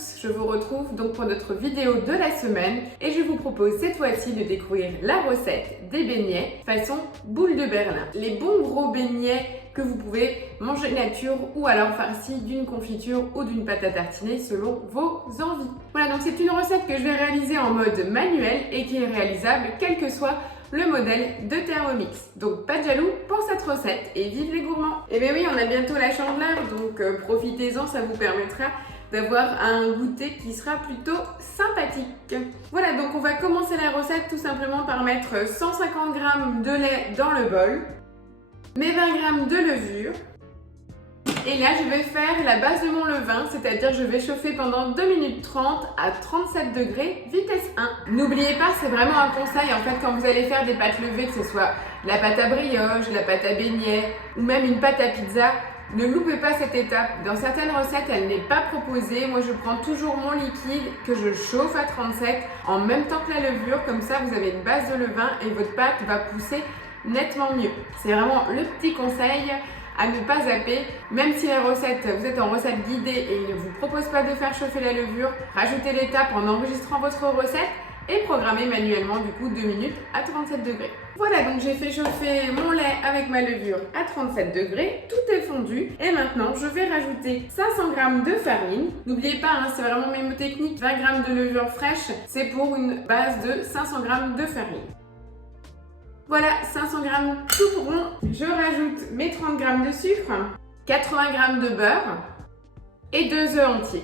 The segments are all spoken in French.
tous, je vous retrouve donc pour notre vidéo de la semaine et je vous propose cette fois-ci de découvrir la recette des beignets façon boule de Berlin. Les bons gros beignets que vous pouvez manger nature ou alors farcis d'une confiture ou d'une pâte à tartiner selon vos envies. Voilà, donc c'est une recette que je vais réaliser en mode manuel et qui est réalisable quel que soit le modèle de Thermomix. Donc pas de jaloux pour cette recette et vive les gourmands! Et bien oui, on a bientôt la Chandeleur, donc profitez-en, ça vous permettra d'avoir un goûter qui sera plutôt sympathique. Voilà, donc on va commencer la recette tout simplement par mettre 150 g de lait dans le bol, mes 20 g de levure, et là je vais faire la base de mon levain, c'est-à-dire je vais chauffer pendant 2 minutes 30 à 37 degrés, vitesse 1. N'oubliez pas, c'est vraiment un conseil, en fait quand vous allez faire des pâtes levées, que ce soit la pâte à brioche, la pâte à beignets ou même une pâte à pizza, ne loupez pas cette étape. Dans certaines recettes, elle n'est pas proposée. Moi, je prends toujours mon liquide que je chauffe à 37 en même temps que la levure. Comme ça, vous avez une base de levain et votre pâte va pousser nettement mieux. C'est vraiment le petit conseil à ne pas zapper. Même si la recette, vous êtes en recette guidée et il ne vous propose pas de faire chauffer la levure, rajoutez l'étape en enregistrant votre recette et programmez manuellement du coup 2 minutes à 37 degrés. Voilà, donc j'ai fait chauffer mon lait avec ma levure à 37 degrés, tout est fondu et maintenant je vais rajouter 500 g de farine. N'oubliez pas, hein, c'est vraiment mémotechnique, 20 g de levure fraîche, c'est pour une base de 500 g de farine. Voilà, 500 g tout rond, je rajoute mes 30 g de sucre, 80 g de beurre et 2 œufs entiers.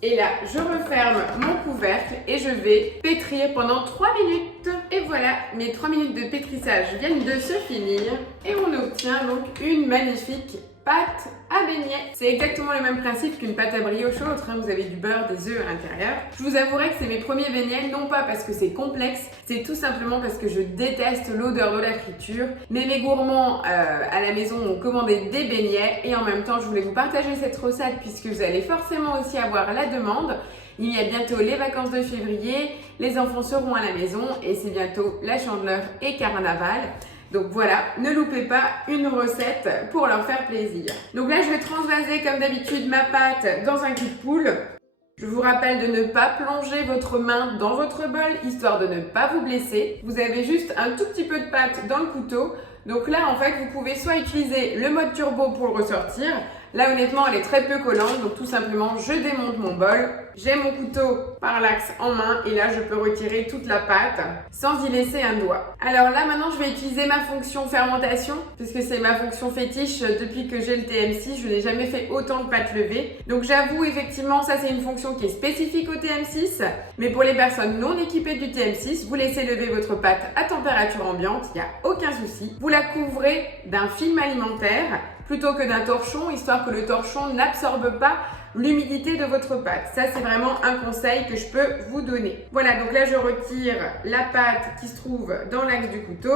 Et là, je referme mon couvercle et je vais pétrir pendant 3 minutes. Et voilà, mes 3 minutes de pétrissage viennent de se finir. Et on obtient donc une magnifique pâte à beignets. C'est exactement le même principe qu'une pâte à brioche autre, hein. Vous avez du beurre, des œufs à l'intérieur. Je vous avouerai que c'est mes premiers beignets, non pas parce que c'est complexe, c'est tout simplement parce que je déteste l'odeur de la friture. Mais mes gourmands à la maison ont commandé des beignets et en même temps je voulais vous partager cette recette puisque vous allez forcément aussi avoir la demande. Il y a bientôt les vacances de février, les enfants seront à la maison et c'est bientôt la Chandeleur et Carnaval. Donc voilà, ne loupez pas une recette pour leur faire plaisir. Donc là, je vais transvaser comme d'habitude ma pâte dans un cul de poule. Je vous rappelle de ne pas plonger votre main dans votre bol, histoire de ne pas vous blesser. Vous avez juste un tout petit peu de pâte dans le couteau. Donc là, en fait, vous pouvez soit utiliser le mode turbo pour le ressortir. Là, honnêtement, elle est très peu collante. Donc tout simplement, je démonte mon bol. J'ai mon couteau par l'axe en main et là, je peux retirer toute la pâte sans y laisser un doigt. Alors là, maintenant, je vais utiliser ma fonction fermentation puisque c'est ma fonction fétiche depuis que j'ai le TM6. Je n'ai jamais fait autant de pâtes levées. Donc j'avoue, effectivement, ça, c'est une fonction qui est spécifique au TM6. Mais pour les personnes non équipées du TM6, vous laissez lever votre pâte à température ambiante. Il n'y a aucun souci. Vous la couvrez d'un film alimentaire plutôt que d'un torchon, histoire que le torchon n'absorbe pas l'humidité de votre pâte. Ça, c'est vraiment un conseil que je peux vous donner. Voilà, donc là, je retire la pâte qui se trouve dans l'axe du couteau.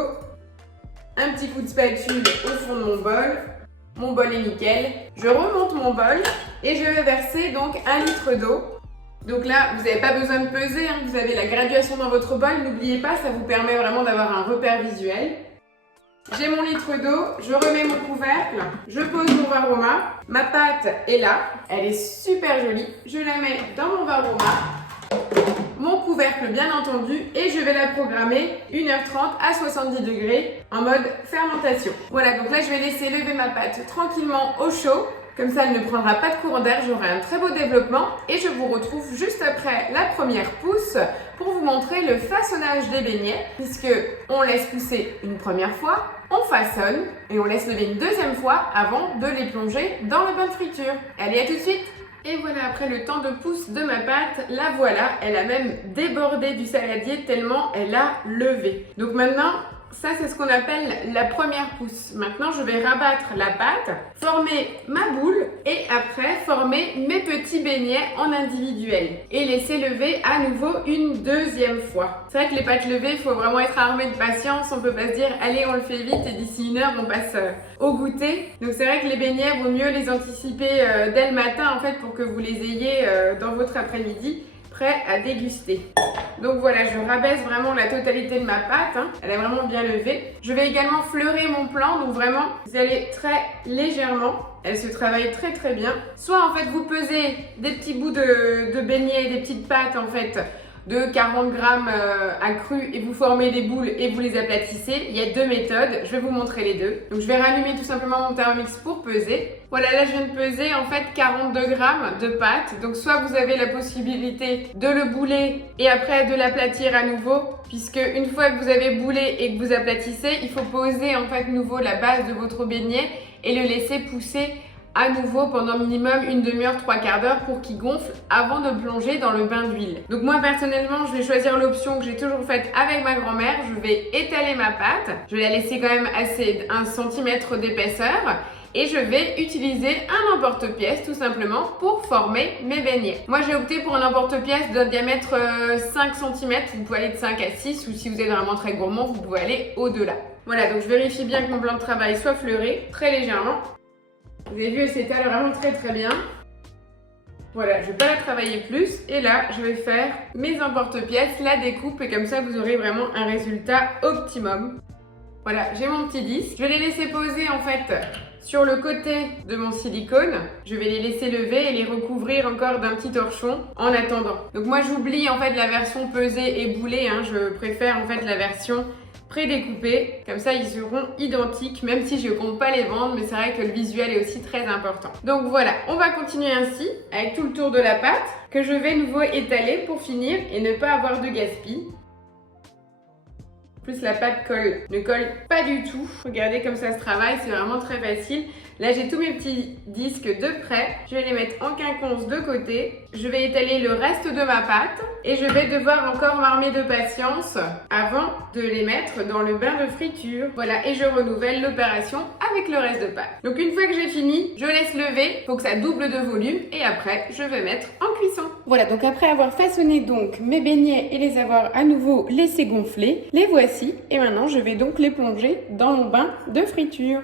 Un petit coup de spatule au fond de mon bol. Mon bol est nickel. Je remonte mon bol et je vais verser donc 1 litre d'eau. Donc là, vous n'avez pas besoin de peser, hein, vous avez la graduation dans votre bol. N'oubliez pas, ça vous permet vraiment d'avoir un repère visuel. J'ai mon litre d'eau, je remets mon couvercle, je pose mon varoma, ma pâte est là, elle est super jolie, je la mets dans mon varoma, mon couvercle bien entendu et je vais la programmer 1h30 à 70 degrés en mode fermentation. Voilà, donc là je vais laisser lever ma pâte tranquillement au chaud. Comme ça, elle ne prendra pas de courant d'air, j'aurai un très beau développement et je vous retrouve juste après la première pousse pour vous montrer le façonnage des beignets puisque on laisse pousser une première fois, on façonne et on laisse lever une deuxième fois avant de les plonger dans le bol friture. Allez, à tout de suite! Et voilà, après le temps de pousse de ma pâte, la voilà, elle a même débordé du saladier tellement elle a levé. Donc maintenant, ça c'est ce qu'on appelle la première pousse. Maintenant, je vais rabattre la pâte, former ma boule et après former mes petits beignets en individuel et laisser lever à nouveau une deuxième fois. C'est vrai que les pâtes levées, il faut vraiment être armé de patience. On peut pas se dire allez on le fait vite et d'ici 1 heure on passe au goûter. Donc c'est vrai que les beignets, vaut mieux les anticiper dès le matin en fait pour que vous les ayez dans votre après-midi prêt à déguster. Donc voilà, je rabaisse vraiment la totalité de ma pâte, hein. Elle est vraiment bien levée. Je vais également fleurer mon plan, donc vraiment, vous allez très légèrement. Elle se travaille très très bien. Soit en fait, vous pesez des petits bouts de beignets, des petites pâtes en fait, de 40 grammes à cru et vous formez des boules et vous les aplatissez. Il y a deux méthodes, je vais vous montrer les deux. Donc je vais rallumer tout simplement mon Thermomix pour peser. Voilà, là je viens de peser en fait 42 grammes de pâte. Donc soit vous avez la possibilité de le bouler et après de l'aplatir à nouveau, puisque une fois que vous avez boulé et que vous aplatissez, il faut poser en fait nouveau la base de votre beignet et le laisser pousser à nouveau pendant minimum une demi-heure, 3/4 d'heure pour qu'il gonfle avant de plonger dans le bain d'huile. Donc moi personnellement, je vais choisir l'option que j'ai toujours faite avec ma grand-mère. Je vais étaler ma pâte, je vais la laisser quand même assez 1 cm d'épaisseur et je vais utiliser un emporte-pièce tout simplement pour former mes beignets. Moi j'ai opté pour un emporte-pièce d'un diamètre 5 cm, vous pouvez aller de 5 à 6 ou si vous êtes vraiment très gourmand, vous pouvez aller au-delà. Voilà, donc je vérifie bien que mon plan de travail soit fleuré très légèrement. Vous avez vu, elle s'étale vraiment très très bien. Voilà, je ne vais pas la travailler plus. Et là, je vais faire mes emporte-pièces, la découpe et comme ça, vous aurez vraiment un résultat optimum. Voilà, j'ai mon petit disque. Je vais les laisser poser en fait sur le côté de mon silicone. Je vais les laisser lever et les recouvrir encore d'un petit torchon en attendant. Donc moi, j'oublie en fait la version pesée et boulée, hein. Je préfère en fait la version prédécoupés, comme ça ils seront identiques même si je ne compte pas les vendre, mais c'est vrai que le visuel est aussi très important. Donc voilà, on va continuer ainsi avec tout le tour de la pâte que je vais nouveau étaler pour finir et ne pas avoir de gaspille. En plus la pâte ne colle pas du tout. Regardez comme ça se travaille, c'est vraiment très facile. Là j'ai tous mes petits disques de près. Je vais les mettre en quinconce de côté. Je vais étaler le reste de ma pâte et je vais devoir encore m'armer de patience avant de les mettre dans le bain de friture. Voilà, et je renouvelle l'opération avec le reste de pâte. Donc une fois que j'ai fini, je laisse lever, faut que ça double de volume et après je vais mettre en cuisson. Voilà, donc après avoir façonné donc mes beignets et les avoir à nouveau laissés gonfler, les voici et maintenant je vais donc les plonger dans mon bain de friture.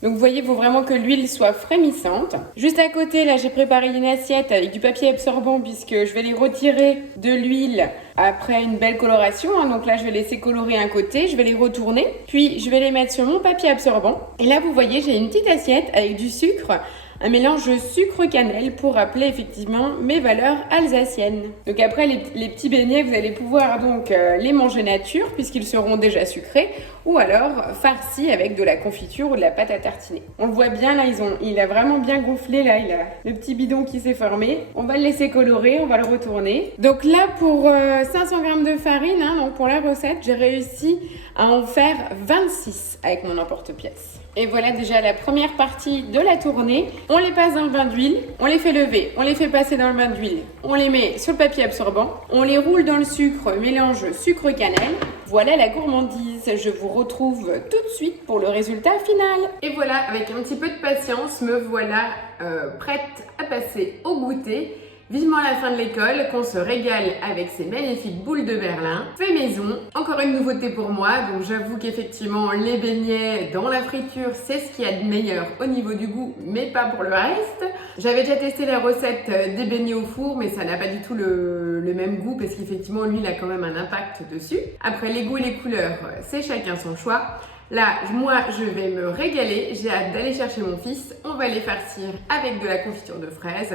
Donc vous voyez, il faut vraiment que l'huile soit frémissante. Juste à côté, là, j'ai préparé une assiette avec du papier absorbant puisque je vais les retirer de l'huile après une belle coloration. Donc là, je vais laisser colorer un côté, je vais les retourner, puis je vais les mettre sur mon papier absorbant. Et là, vous voyez, j'ai une petite assiette avec du sucre, un mélange sucre-cannelle pour rappeler effectivement mes valeurs alsaciennes. Donc après, les petits beignets, vous allez pouvoir donc les manger nature puisqu'ils seront déjà sucrés ou alors farcis avec de la confiture ou de la pâte à tartiner. On le voit bien là, il a vraiment bien gonflé là, il a le petit bidon qui s'est formé. On va le laisser colorer, on va le retourner. Donc là, pour 500 g de farine, hein, donc pour la recette, j'ai réussi à en faire 26 avec mon emporte-pièce. Et voilà déjà la première partie de la tournée. On les passe dans le bain d'huile, on les fait lever, on les fait passer dans le bain d'huile, on les met sur le papier absorbant, on les roule dans le sucre, mélange sucre-cannelle. Voilà la gourmandise. Je vous retrouve tout de suite pour le résultat final. Et voilà, avec un petit peu de patience, me voilà prête à passer au goûter. Vivement la fin de l'école, qu'on se régale avec ces magnifiques boules de Berlin, fait maison. Encore une nouveauté pour moi, donc j'avoue qu'effectivement les beignets dans la friture, c'est ce qu'il y a de meilleur au niveau du goût, mais pas pour le reste. J'avais déjà testé la recette des beignets au four, mais ça n'a pas du tout le même goût parce qu'effectivement l'huile a quand même un impact dessus. Après les goûts et les couleurs, c'est chacun son choix. Là, moi, je vais me régaler, j'ai hâte d'aller chercher mon fils. On va les farcir avec de la confiture de fraises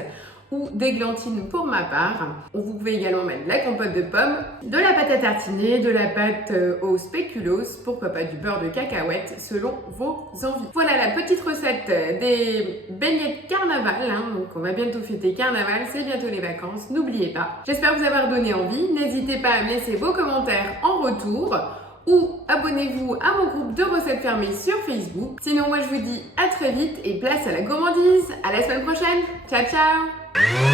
ou d'églantine pour ma part. Vous pouvez également mettre de la compote de pommes, de la pâte à tartiner, de la pâte au spéculoos, pourquoi pas du beurre de cacahuète selon vos envies. Voilà la petite recette des beignets de carnaval, hein. Donc on va bientôt fêter carnaval, c'est bientôt les vacances, n'oubliez pas. J'espère vous avoir donné envie, n'hésitez pas à me laisser vos commentaires en retour ou abonnez-vous à mon groupe de recettes fermées sur Facebook. Sinon moi je vous dis à très vite et place à la gourmandise. À la semaine prochaine. Ciao ciao.